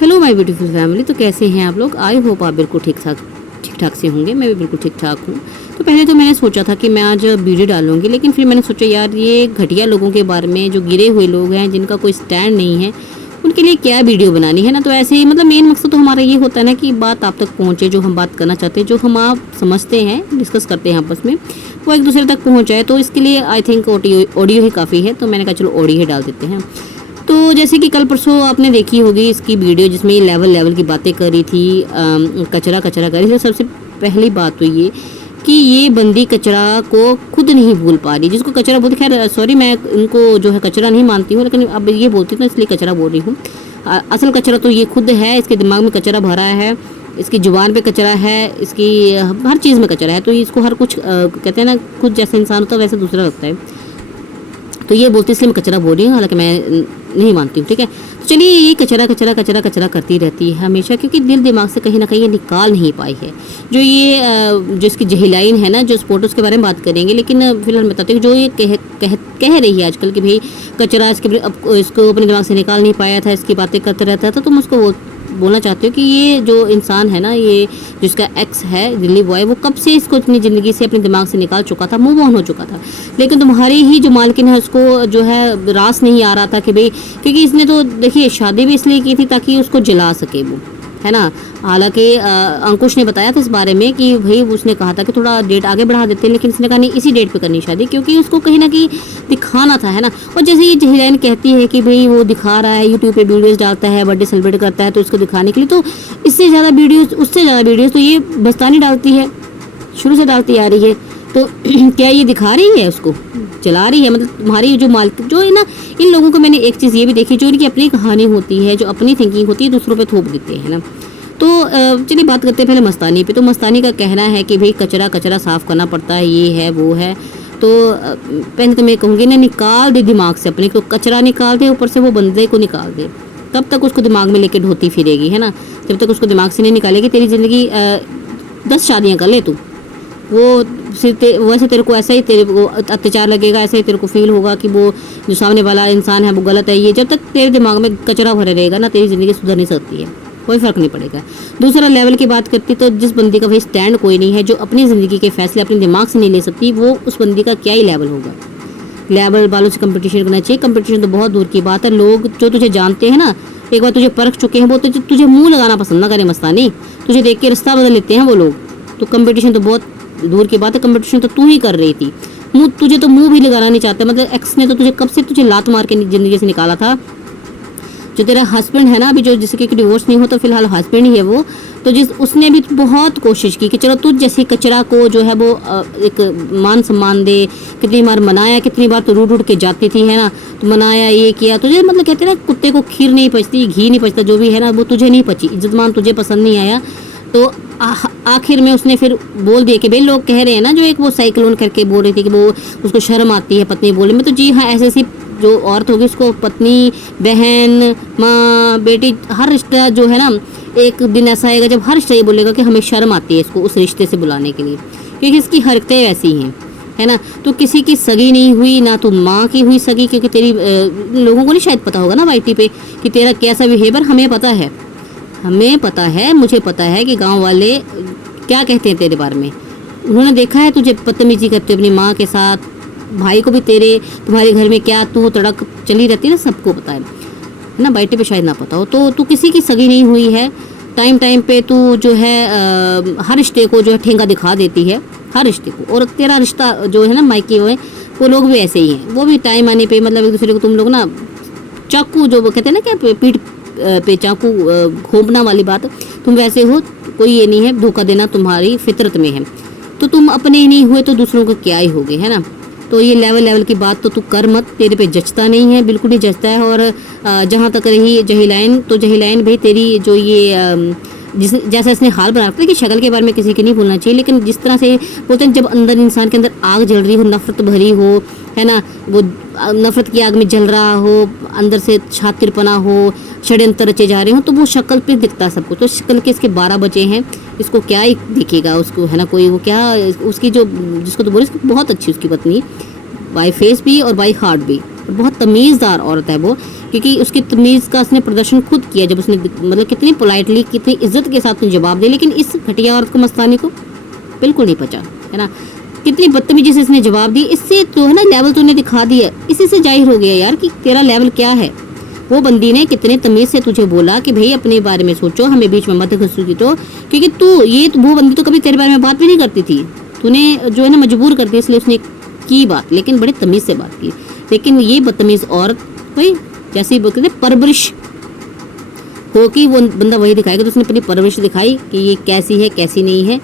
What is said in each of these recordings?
Hello my beautiful family. तो कैसे हैं आप लोग? आई होप आप बिल्कुल ठीक ठाक से होंगे। मैं भी बिल्कुल ठीक ठाक हूँ। तो पहले तो मैंने सोचा था कि मैं आज वीडियो डालूंगी, लेकिन फिर मैंने सोचा यार ये घटिया लोगों के बारे में, जो गिरे हुए लोग हैं जिनका कोई स्टैंड नहीं है, उनके लिए क्या वीडियो बनानी है ना। तो ऐसे ही मतलब मेन मकसद तो हमारा ये होता है ना कि बात आप तक पहुँचे, जो हम बात करना चाहते हैं, जो हम आप समझते हैं, डिस्कस करते हैं आपस में, वो एक दूसरे तक पहुँच जाए। तो इसके लिए आई थिंक ऑडियो ही काफ़ी है। तो मैंने कहा चलो ऑडियो ही डाल देते हैं। तो जैसे कि कल परसों आपने देखी होगी इसकी वीडियो, जिसमें ये लेवल की बातें करी थी, कचरा करी। तो सबसे पहली बात तो ये कि ये बंदी कचरा को खुद नहीं भूल पा रही, जिसको कचरा बोलती, खैर सॉरी मैं इनको जो है कचरा नहीं मानती हूँ, लेकिन अब ये बोलती हूँ ना इसलिए कचरा बोल रही हूँ। असल कचरा तो ये खुद है, इसके दिमाग में कचरा भरा है, इसकी जुबान पे कचरा है, इसकी हर चीज़ में कचरा है। तो इसको हर कुछ कहते हैं ना, खुद जैसा इंसान होता है वैसे दूसरा लगता है। तो ये बोलते इसलिए मैं कचरा बोल रही हूँ, हालांकि मैं नहीं मानती हूँ। ठीक है, तो चलिए ये कचरा करती रहती है हमेशा, क्योंकि दिल दिमाग से कहीं ना कहीं ये निकाल नहीं पाई है। जो ये जो इसकी जहिलाइन है ना, जो स्पोर्ट, उसके बारे में बात करेंगे, लेकिन फिलहाल बताते हैं जो ये कह रही है आजकल कि भाई कचरा इसको अपने दिमाग से निकाल नहीं पाया था, इसकी बातें करते रहता था। तो तुम उसको बोलना चाहते हो कि ये जो इंसान है ना, ये जिसका एक्स है दिल्ली बॉय, वो कब से इसको अपनी ज़िंदगी से अपने दिमाग से निकाल चुका था, मूव ऑन हो चुका था। लेकिन तुम्हारी ही जो मालकिन है उसको जो है रास नहीं आ रहा था कि भाई, क्योंकि इसने तो देखिए शादी भी इसलिए की थी ताकि उसको जला सके वो, है ना। हालांकि अंकुश ने बताया था इस बारे में कि भाई उसने कहा था कि थोड़ा डेट आगे बढ़ा देते हैं, लेकिन इसने कहा नहीं इसी डेट पे करनी शादी, क्योंकि उसको कहीं ना कहीं दिखाना था, है ना। और जैसे ये जहिलाइन कहती है कि भाई वो दिखा रहा है, यूट्यूब पे वीडियोस डालता है, बर्थडे सेलिब्रेट करता है, तो उसको दिखाने के लिए, तो इससे ज़्यादा वीडियोज़, उससे ज़्यादा वीडियोज़ तो ये बस्तानी डालती है, शुरू से डालती आ रही है। तो क्या ये दिखा रही है, उसको चला रही है? मतलब तुम्हारी जो मालिक जो है ना, इन लोगों को मैंने एक चीज़ ये भी देखी, जो इनकी अपनी कहानी होती है, जो अपनी थिंकिंग होती है, दूसरों पे थोप देते हैं ना। तो चलिए बात करते हैं पहले मस्तानी पे। तो मस्तानी का कहना है कि भाई कचरा साफ़ करना पड़ता है, ये है वो है। तो पहले तो मैं कहूँगी ना, निकाल दे दिमाग से अपने को, कचरा निकाल दे, ऊपर से वो बंदे को निकाल दे। तब तक उसको दिमाग में लेके ढोती फिरेगी, है ना। जब तक उसको दिमाग से नहीं निकालेगी, तेरी ज़िंदगी 10 शादियाँ कर ले तू, वो वैसे तेरे को ऐसा ही तेरे को अत्याचार लगेगा, ऐसा ही तेरे को फील होगा कि वो जो सामने वाला इंसान है वो गलत है। ये जब तक तेरे दिमाग में कचरा भरे रहेगा ना, तेरी ज़िंदगी सुधर नहीं सकती है, कोई फ़र्क नहीं पड़ेगा। दूसरा लेवल की बात करती, तो जिस बंदी का भाई स्टैंड कोई नहीं है, जो अपनी ज़िंदगी के फैसले अपने दिमाग से नहीं ले सकती, वो उस बंदी का क्या ही लेवल होगा। लेवल वालों से कंपटीशन करना चाहिए। कंपटीशन तो बहुत दूर की बात है। लोग जो तुझे जानते हैं ना, एक बार तुझे परख चुके हैं, वो तुझे मुँह लगाना पसंद ना करें मस्तानी, तुझे देख के रास्ता बदल लेते हैं वो लोग। तो कंपटीशन तो बहुत दूर की बात है, कंपटीशन तो तू ही कर रही थी। तुझे तो मुँह भी लगाना नहीं चाहता, मतलब एक्स ने तो तुझे कब से तुझे लात मार के ज़िंदगी से निकाला था। जो तेरा हस्बैंड है ना अभी, जो जिसके डिवोर्स नहीं हो, तो फिलहाल हस्बैंड ही है वो, तो उसने भी बहुत कोशिश की कि चलो तुझ जैसी कचरा को जो है वो एक मान सम्मान दे। कितनी बार मनाया, कितनी बार तो रूठ के जाती थी, है ना। तो मनाया, ये किया तुझे, मतलब कहते हैं ना कुत्ते को खीर नहीं पचती, घी नहीं पचता, जो भी है ना, वो तुझे नहीं पची, इज्जतमान तुझे पसंद नहीं आया। तो आखिर में उसने फिर बोल दिया कि भाई लोग कह रहे हैं ना, जो एक वो साइक्लोन करके बोल रही थी कि वो उसको शर्म आती है पत्नी बोलने में। तो जी हाँ, ऐसी जो औरत होगी उसको पत्नी, बहन, माँ, बेटी, हर रिश्ता जो है ना, एक दिन ऐसा आएगा जब हर रिश्ता ये बोलेगा कि हमें शर्म आती है इसको उस रिश्ते से बुलाने के लिए, क्योंकि इसकी हरकतें ऐसी हैं, है ना। तो किसी की सगी नहीं हुई ना, तो माँ की हुई सगी, क्योंकि तेरी लोगों को नहीं शायद पता होगा ना वाईटी पे कि तेरा कैसा बिहेवियर, हमें पता है, मुझे पता है कि गाँव वाले क्या कहते हैं तेरे बारे में। उन्होंने देखा है तुझे बदतमीजी करते अपनी माँ के साथ, भाई को भी तेरे, तुम्हारे घर में क्या तू तड़क चली रहती है ना, सबको पता है ना। बाइटे पे शायद ना पता हो। तो तू किसी की सगी नहीं हुई है। टाइम पे तू जो है हर रिश्ते को जो है ठेंगा दिखा देती है, हर रिश्ते को। और तेरा रिश्ता जो है ना मायके वो लोग भी ऐसे ही हैं, वो भी टाइम आने पे मतलब एक दूसरे को तुम लोग ना चाकू, जो वो कहते हैं ना क्या, पीठ पे चाकू घोंपना वाली बात, तुम वैसे हो। कोई ये नहीं है, धोखा देना तुम्हारी फितरत में है। तो तुम अपने ही नहीं हुए तो दूसरों को क्या ही होगे, है ना। तो ये लेवल की बात तो तू कर मत, तेरे पे जचता नहीं है, बिल्कुल नहीं जचता है। और जहाँ तक रही जहिलाइन, तो जहिलाइन भाई तेरी जो ये जैसा इसने हाल बना रखा है कि शक्ल के बारे में किसी की नहीं भूलना चाहिए, लेकिन जिस तरह से बोलते हैं जब अंदर इंसान के अंदर आग जल रही हो, नफरत भरी हो, है ना, वो नफरत की आग में जल रहा हो, अंदर से छातिरपना हो, षड्यंत्र रचे जा रहे हो, तो वो शक्ल पे दिखता सबको। तो शक्ल के इसके 12 बजे हैं, इसको क्या ही दिखेगा उसको, है ना। कोई वो क्या उसकी जो जिसको तो बोले, बहुत अच्छी उसकी पत्नी, बाई फेस भी और बाई हार्ट भी, और बहुत तमीज़दार औरत है वो, क्योंकि उसकी तमीज़ का उसने प्रदर्शन खुद किया जब उसने मतलब कितनी पोलाइटली कितनी इज्जत के साथ उसने जवाब दिया। लेकिन इस घटिया औरत को, मस्तानी को बिल्कुल नहीं पचा, है ना। कितनी बदतमीजी से इसने जवाब दिया। इससे तो है ना लेवल तो ने दिखा दिया, इसी से जाहिर हो गया यार कि तेरा लेवल क्या है। वो बंदी ने कितने तमीज़ से तुझे बोला कि भाई अपने बारे में सोचो, हमें बीच में मत घुसी, तो क्योंकि वो बंदी तो कभी तेरे बारे में बात भी नहीं करती थी, तूने जो है ना मजबूर कर दिया, इसलिए उसने की बात, लेकिन बड़े तमीज़ से बात की। लेकिन ये बदतमीज़ औरत कोई जैसी कहते परवरिश हो कि वो बंदा वही दिखाएगा, तो उसने अपनी परवरिश दिखाई कि ये कैसी है कैसी नहीं है।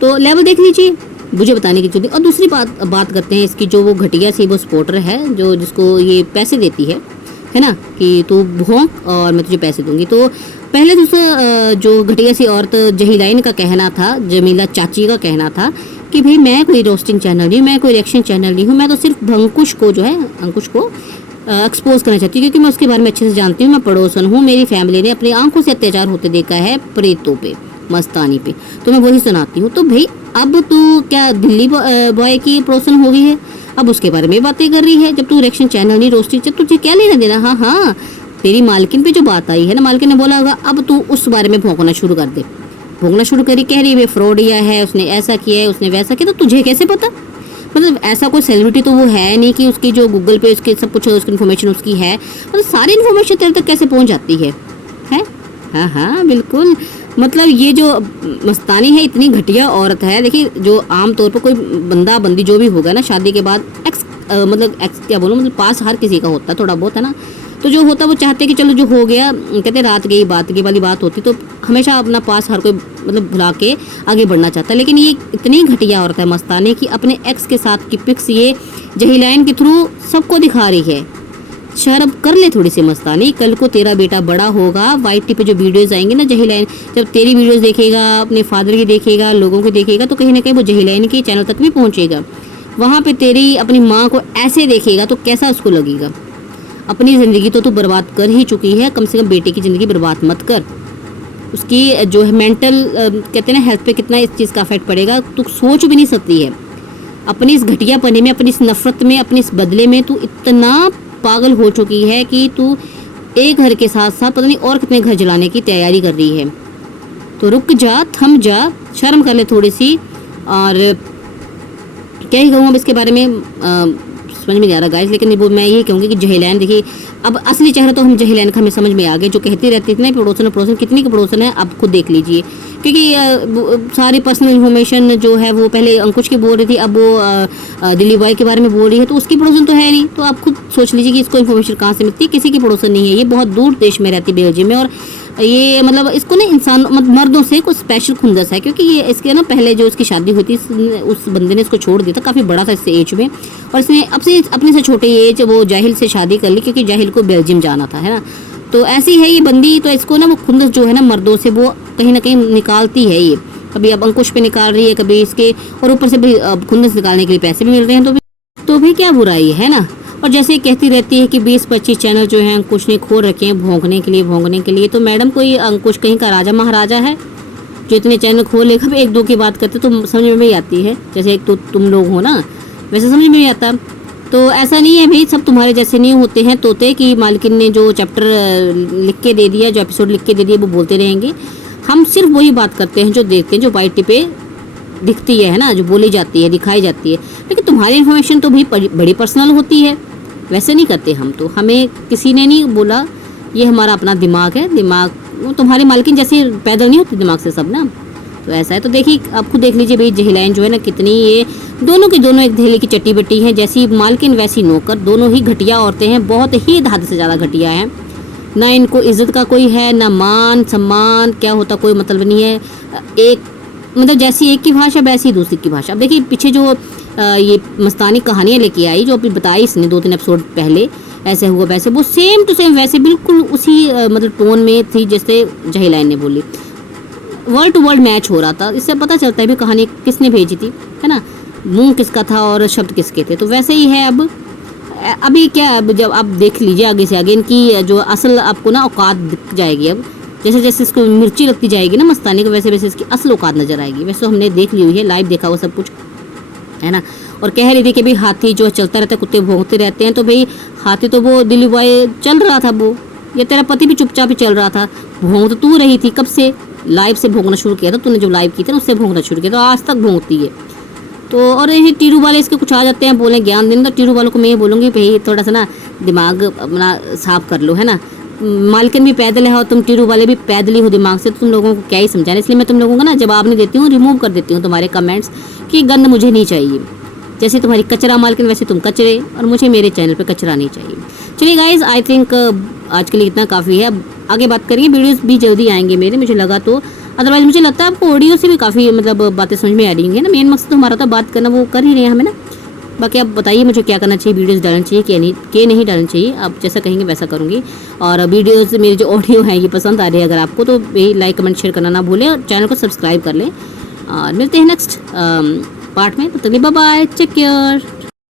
तो लेवल देख लीजिए, मुझे बताने की जरूरत। और दूसरी बात करते हैं इसकी, जो वो घटिया सी वो स्पोर्टर है जो जिसको ये पैसे देती है ना, कि तू भौंक और मैं तुझे पैसे दूंगी। तो पहले तो जो घटिया सी औरत जहीलाइन का कहना था, जमीला चाची का कहना था कि भाई मैं कोई रोस्टिंग चैनल नहीं हूँ, मैं कोई रिएक्शन चैनल नहीं हूँ, मैं तो सिर्फ अंकुश को जो है अंकुश को एक्सपोज करना चाहती हूँ, क्योंकि मैं उसके बारे में अच्छे से जानती हूँ, मैं पड़ोसन हूँ, मेरी फैमिली ने अपनी आंखों से अत्याचार होते देखा है प्रेतों पे, मस्तानी पे, तो मैं वही सुनाती हूँ। तो भाई अब तू क्या दिल्ली बॉय की पड़ोसन हो गई है, अब उसके बारे में बातें कर रही है, जब तू रिएक्शन चैनल नहीं रोस्टिंग चैनल, तुझे क्या लेना देना। हाँ हाँ, तेरी मालकिन पे जो बात आई है ना, मालकिन ने बोला होगा अब तू उस बारे में भौंकना शुरू कर दे, भौंकना शुरू करी, कह रही है फ्रॉड किया है, उसने ऐसा किया है, उसने वैसा किया। तो तुझे कैसे पता? मतलब ऐसा कोई सेलिब्रिटी तो वो है नहीं कि उसकी जो गूगल पे उसके सब कुछ उसकी इन्फॉर्मेशन उसकी है, मतलब सारी इन्फॉर्मेशन तेरे तक कैसे पहुंच जाती है? हाँ हाँ बिल्कुल। मतलब ये जो मस्तानी है इतनी घटिया औरत है। देखिए, जो आमतौर पर कोई बंदा बंदी जो भी होगा ना शादी के बाद मतलब क्या बोलूँ, मतलब पास हर किसी का होता है थोड़ा बहुत, है ना। तो जो होता है वो चाहते हैं कि चलो जो हो गया, कहते रात गई बात की वाली बात होती, तो हमेशा अपना पास हर कोई मतलब भुला के आगे बढ़ना चाहता है। लेकिन ये इतनी घटिया औरत है मस्तानी कि अपने एक्स के साथ की पिक्स ये जहीलाइन के थ्रू सबको दिखा रही है। शर्म कर ले थोड़ी सी मस्तानी, कल को तेरा बेटा बड़ा होगा, वाईटी पे जो वीडियोस आएंगे ना जहीलाइन, जब तेरी वीडियोस देखेगा, अपने फादर की देखेगा, लोगों की देखेगा, तो कहीं ना कहीं वो जहीलाइन के चैनल तक भी पहुंचेगा। वहाँ पे तेरी अपनी माँ को ऐसे देखेगा तो कैसा उसको लगेगा। अपनी ज़िंदगी तो तू बर्बाद कर ही चुकी है, कम से कम बेटे की ज़िंदगी बर्बाद मत कर। उसकी जो है मेंटल कहते हैं ना हेल्थ पे कितना इस चीज़ का अफेक्ट पड़ेगा तू सोच भी नहीं सकती है। अपनी इस घटियापने में, अपनी इस नफरत में, अपने इस बदले में तू इतना पागल हो चुकी है कि तू एक घर के साथ साथ पता नहीं और कितने घर जलाने की तैयारी कर रही है। तो रुक जा, थम जा, शर्म कर ले थोड़ी सी। और क्या ही कहूँ अब इसके बारे में, समझ में नहीं आ रहा गाइस। लेकिन वो मैं यही कहूँगी कि जहीलाइन, देखिए अब असली चेहरा तो हम जहीलाइन का हमें समझ में आ गए, जो कहती रहती है इतने पड़ोसन कितनी के पड़ोसन है आप खुद देख लीजिए। क्योंकि सारी पर्सनल इन्फॉर्मेशन जो है वो पहले अंकुश की बोल रही थी, अब वो दिल्ली बॉय के बारे में बोल रही है, तो उसकी पड़ोसन तो है नहीं। तो आप खुद सोच लीजिए कि इसको इन्फॉर्मेशन कहाँ से मिलती है, किसी की पड़ोसन नहीं है। ये बहुत दूर देश में रहती है, बेल्जियम में। और ये मतलब इसको ना इंसान मर्दों से कुछ स्पेशल खुंदस है, क्योंकि ये इसके ना पहले जो इसकी शादी हुई थी उस बंदे ने इसको छोड़ दिया था, काफ़ी बड़ा था इससे एज में, और इसने अब से अपने से छोटे एज वो जाहिल से शादी कर ली, क्योंकि जाहिल को बेल्जियम जाना था, है ना। तो ऐसी है ये बंदी, तो इसको ना वो खुंदस जो है ना मर्दों से वो कहीं ना कहीं निकालती है। ये कभी अब अंकुश पे निकाल रही है, कभी इसके, और ऊपर से भी खुंदस निकालने के लिए पैसे भी मिल रहे हैं, तो भी क्या बुराई है ना। और जैसे कहती रहती है कि 20-25 चैनल जो हैं अंकुश ने खोल रखे हैं भौंकने के लिए। तो मैडम कोई अंकुश कहीं का राजा महाराजा है जो इतने चैनल खोल लेकर एक दो की बात करते, तो समझ में नहीं आती है। जैसे एक तो तुम लोग हो ना, वैसे समझ में नहीं आता। तो ऐसा नहीं है भाई, सब तुम्हारे जैसे नहीं होते हैं तोते कि मालकिन ने जो चैप्टर लिख के दे दिया, जो एपिसोड लिख के दे दिया वो बोलते रहेंगे। हम सिर्फ वही बात करते हैं जो देखते हैं, जो वाईटी पे दिखती है ना, जो बोली जाती है, दिखाई जाती है। लेकिन तुम्हारी इन्फॉर्मेशन तो भाई बड़ी पर्सनल होती है, वैसे नहीं करते हम। तो हमें किसी ने नहीं बोला, ये हमारा अपना दिमाग है। दिमाग तुम्हारी मालकिन जैसे पैदल नहीं होती दिमाग से सब ना, तो ऐसा है। तो देखिए आप खुद देख लीजिए भाई, जहीलाइन जो है ना कितनी, ये दोनों की दोनों एक धेले की चट्टी बट्टी हैं, जैसी मालकिन वैसी नौकर, दोनों ही घटिया औरतें हैं, बहुत ही हद से ज़्यादा घटिया हैं। ना इनको इज्जत का कोई है, ना मान सम्मान क्या होता कोई मतलब नहीं है। एक मतलब जैसी एक की भाषा वैसी दूसरी की भाषा। अब देखिए पीछे जो ये मस्तानी कहानियाँ लेके आई, जो अभी बताई इसने 2-3 एपिसोड पहले, ऐसे हुआ वैसे, वो सेम टू सेम वैसे बिल्कुल उसी मतलब टोन में थी जैसे जहीलाइन ने बोली। वर्ड टू वर्ड मैच हो रहा था। इससे पता चलता है भी कहानी किसने भेजी थी, है ना, मुंह किसका था और शब्द किसके थे। तो वैसे ही है। अब अभी क्या, अब जब आप देख लीजिए आगे से आगे इनकी जो असल आपको ना औकात दिख जाएगी। अब जैसे जैसे इसको मिर्ची लगती जाएगी ना मस्तानी को, वैसे वैसे इसकी असल औकात नजर आएगी। वैसे हमने देख ली हुई है, लाइव देखा हुआ सब कुछ, है ना। और कह रही थी कि भाई हाथी जो चलता रहता है, कुत्ते भौंकते रहते हैं, तो भाई हाथी तो वो दिलीप भाई चल रहा था वो, ये तेरा पति भी चुपचाप ही चल रहा था। भौंक तो तू रही थी कब से, लाइव से भौंकना शुरू किया था तूने, जो लाइव की थी ना उससे भौंकना शुरू किया, तो आज तक भौंकती है। तो और ये टीरू वाले इसके कुछ आ जाते हैं बोले ज्ञान देने, तो टीरू वालों को मैं ये बोलूँगी भाई थोड़ा सा ना दिमाग अपना साफ कर लो, है ना। मालकिन भी पैदल है और तुम टीरू वाले भी पैदल ही हो दिमाग से, तो तुम लोगों को क्या ही समझाना। इसलिए मैं तुम लोगों का ना जवाब नहीं देती हूँ, रिमूव कर देती हूँ तुम्हारे कमेंट्स कि गंद मुझे नहीं चाहिए। जैसे तुम्हारी कचरा मालकिन वैसे तुम कचरे, और मुझे मेरे चैनल पे कचरा नहीं चाहिए। चलिए गाइज, आई थिंक आज के लिए इतना काफ़ी है। आगे बात करेंगे, वीडियोस भी जल्दी आएंगे मेरे, मुझे लगा तो। अदरवाइज मुझे लगता है आपको ऑडियो से भी काफ़ी मतलब बातें समझ में आ रही है ना। मेन मकसद तो हमारा था बात करना, वो कर ही रहे हैं हमें ना। बाकी आप बताइए मुझे क्या करना चाहिए, वीडियोस डालनी चाहिए कि नहीं डालनी चाहिए। आप जैसा कहेंगे वैसा करूँगी। और वीडियोस मेरे जो ऑडियो हैं ये पसंद आ रही है अगर आपको, तो भाई लाइक कमेंट शेयर करना ना भूलें और चैनल को सब्सक्राइब कर लें। और मिलते हैं नेक्स्ट पार्ट में, तो बाय बाय, टेक केयर।